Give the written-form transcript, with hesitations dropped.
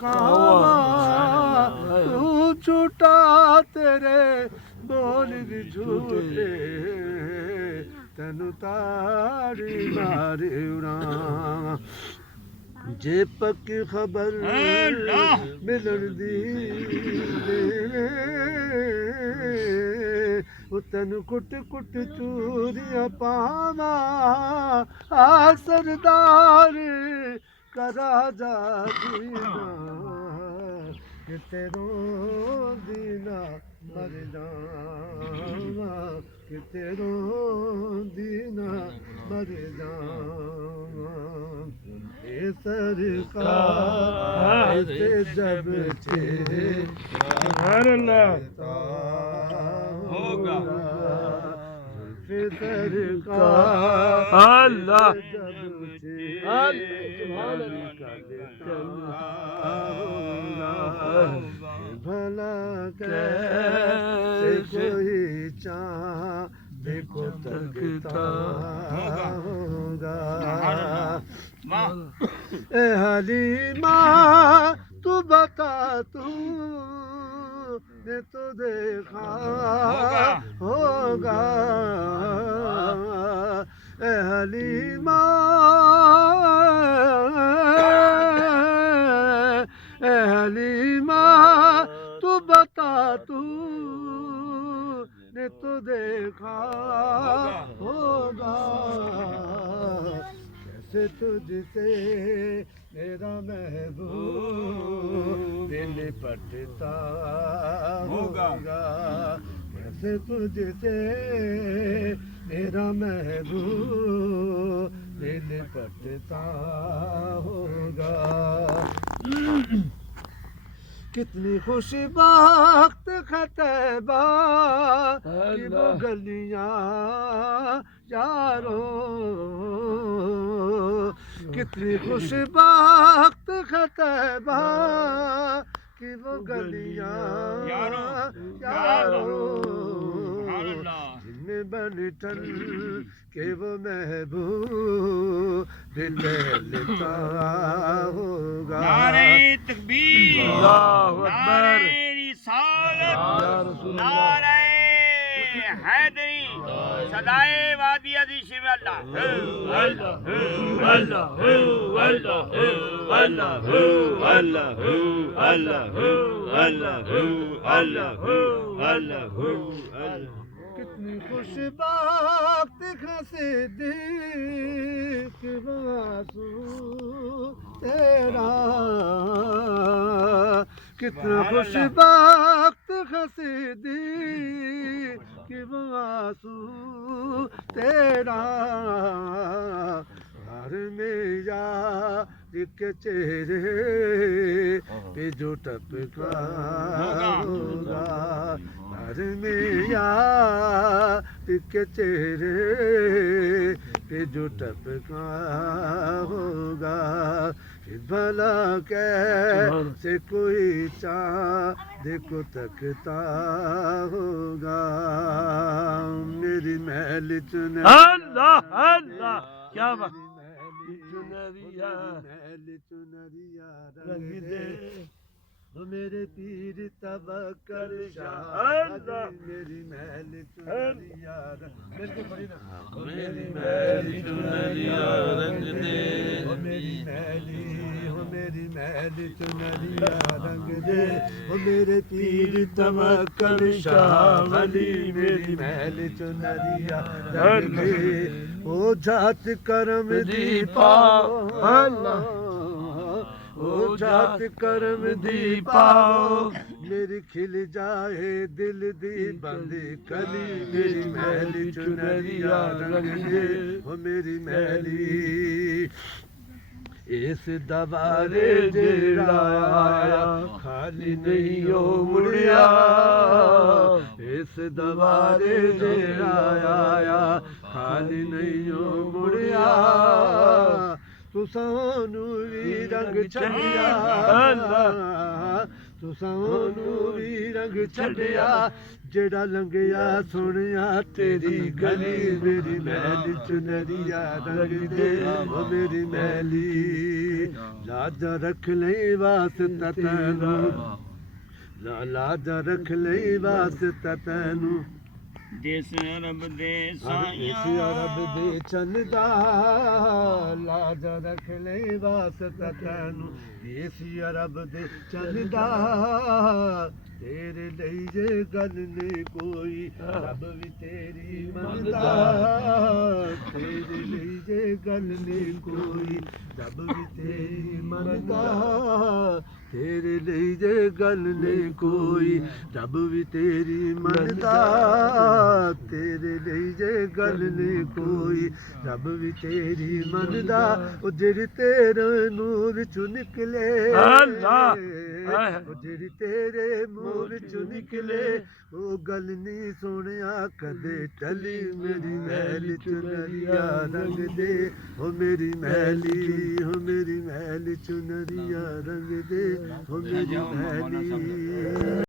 कावा तू झूठा तेरे बोल भी झूठे तेनू तारी मारी उड़ावा जे पक्की खबर मिलन दी तेनू कुट कुट चूरियां पावा आ सरदार करा जा दीना किते रो दीना मर जावा किते रो दीना मर जावा ए सरकार से जब तेरे होगा सरकार अल्लाह भला कैसे कोई चाह देखो तकता होगा ए हलीमा तू बता तू ने तो देखा होगा ए हलीमा ए हलीमा तू बता तू ने तो देखा होगा कैसे तुझसे मेरा महबूब दिल पटता होगा कैसे तुझसे मेरा महबूब दिल पटता होगा कितनी खुशी वक्त खतबा की वो गलियां यारो कितनी खुशी वक्त खतबा की वो गलियां यारो जिनमें बन टल के वो महबूब दिल लेता होगा नारे तकबीर अल्लाहु अकबर नारे रिसालत नारे हैदरी सदाए वादी अदी शिव अल्लाह अल्लाह अल्लाह अल्लाह अल्लाह अल्लाह अल्लाह अल्लाह अल्लाह कितनी खुश बात खसीदी कि आंसू तेरा कितना खुश बात खसीदी कि आंसू तेरा घर में याद के चेहरे पे जो टपका होगा घर में याद के चेहरे पे जो टपका होगा फिर भला कैसे कोई चाँद को तकता होगा मेरी महल चुन अल्लाह अल्लाह क्या बात चुनरिया रंग दे वो मेरे पीर तवक्कल शाह मेरी महल चुनरिया मेरी महल चुनरिया रंग दे वो मेरी महल चुनरिया रंग दे वो मेरे पीर तवक्कल शाह वली मेरी महल चुनरिया रंग दे ओ जात करम दी पाओ अल्लाह ओ जात करम दी पाओ मेरी खिल जाए दिल दी बंदी कली मेरी महली चुनरिया रंग दे ओ मेरी महली इस दवारे जेड़ा आया खाली नहीं हो मुड़िया इस दवारे जेड़ा आया खाली नहीं हो मुड़िया तू सानू भी रंग छड़िया तू सानू भी रंग छड़िया ਜਿਹੜਾ ਲੰਘਿਆ ਸੁਣਿਆ ਤੇਰੀ ਗਲੀ ਮੇਰੀ ਮਹਿਲ ਚੁਨਰੀਆ ਰੰਗ ਦੇ ਓ ਮੇਰੀ ਮਹਿਲੀ ਲਾਜਾ ਰੱਖ ਲਈ ਵਾਸਤਾ ਤੈਨੂੰ ਲਾਜਾ ਰੱਖ ਲਈ ਵਾਸਤਾ ਤੈਨੂੰ ਦੇਸ ਰੱਬ ਦੇ ਇਸ ਸਾਈਆਂ ਰੱਬ ਦੇ ਚੰਨ ਦਾ ਲਾਜਾ ਰੱਖ ਲਈ ਵਾਸਤਾ ਤੈਨੂੰ ਇਸ ਰੱਬ ਦੇ ਚੰਨ ਦਾ ਤੇਰੇ ਲਈ ਜੇ ਗੱਲ ਨਹੀਂ ਕੋਈ ਰੱਬ ਵੀ ਤੇਰੀ ਮੰਨਦਾ ਤੇਰੇ ਲਈ ਜੇ ਗੱਲ ਨਹੀਂ ਕੋਈ ਰੱਬ ਵੀ ਤੇਰੀ ਮੰਨਦਾ ਤੇਰੇ ਲਈ ਜੇ ਗੱਲ ਨਹੀਂ ਕੋਈ ਰੱਬ ਵੀ ਤੇਰੀ ਮੰਨਦਾ ਤੇਰੇ ਲਈ ਜੇ ਗੱਲ ਨਹੀਂ ਕੋਈ ਰੱਬ ਵੀ ਤੇਰੀ ਮੰਨਦਾ ਉਹ ਜਿਹੜੀ ਤੇਰੇ ਮੂੰਹ ਵਿੱਚੋਂ ਨਿਕਲੇ ਅੱਲਾ ਉਹ ਜਿਹੜੀ ਤੇਰੇ ਮੂੰਹ ਵਿੱਚੋਂ ਨਿਕਲੇ ਉਹ ਗੱਲ ਨਹੀਂ ਸੁਣਿਆ ਕਦੇ ਟਲੀ ਮੇਰੀ ਮਹਿਲ ਚੁਨਰੀਆ ਰੰਗ ਦੇ ਉਹ ਮੇਰੀ ਮਹਿਲੀ ਹੋ ਮੇਰੀ ਮਹਿਲ ਚੁਨਰੀਆ ਰੰਗ ਦੇ ਉਹ ਮੇਰੀ ਮਹਿਲੀ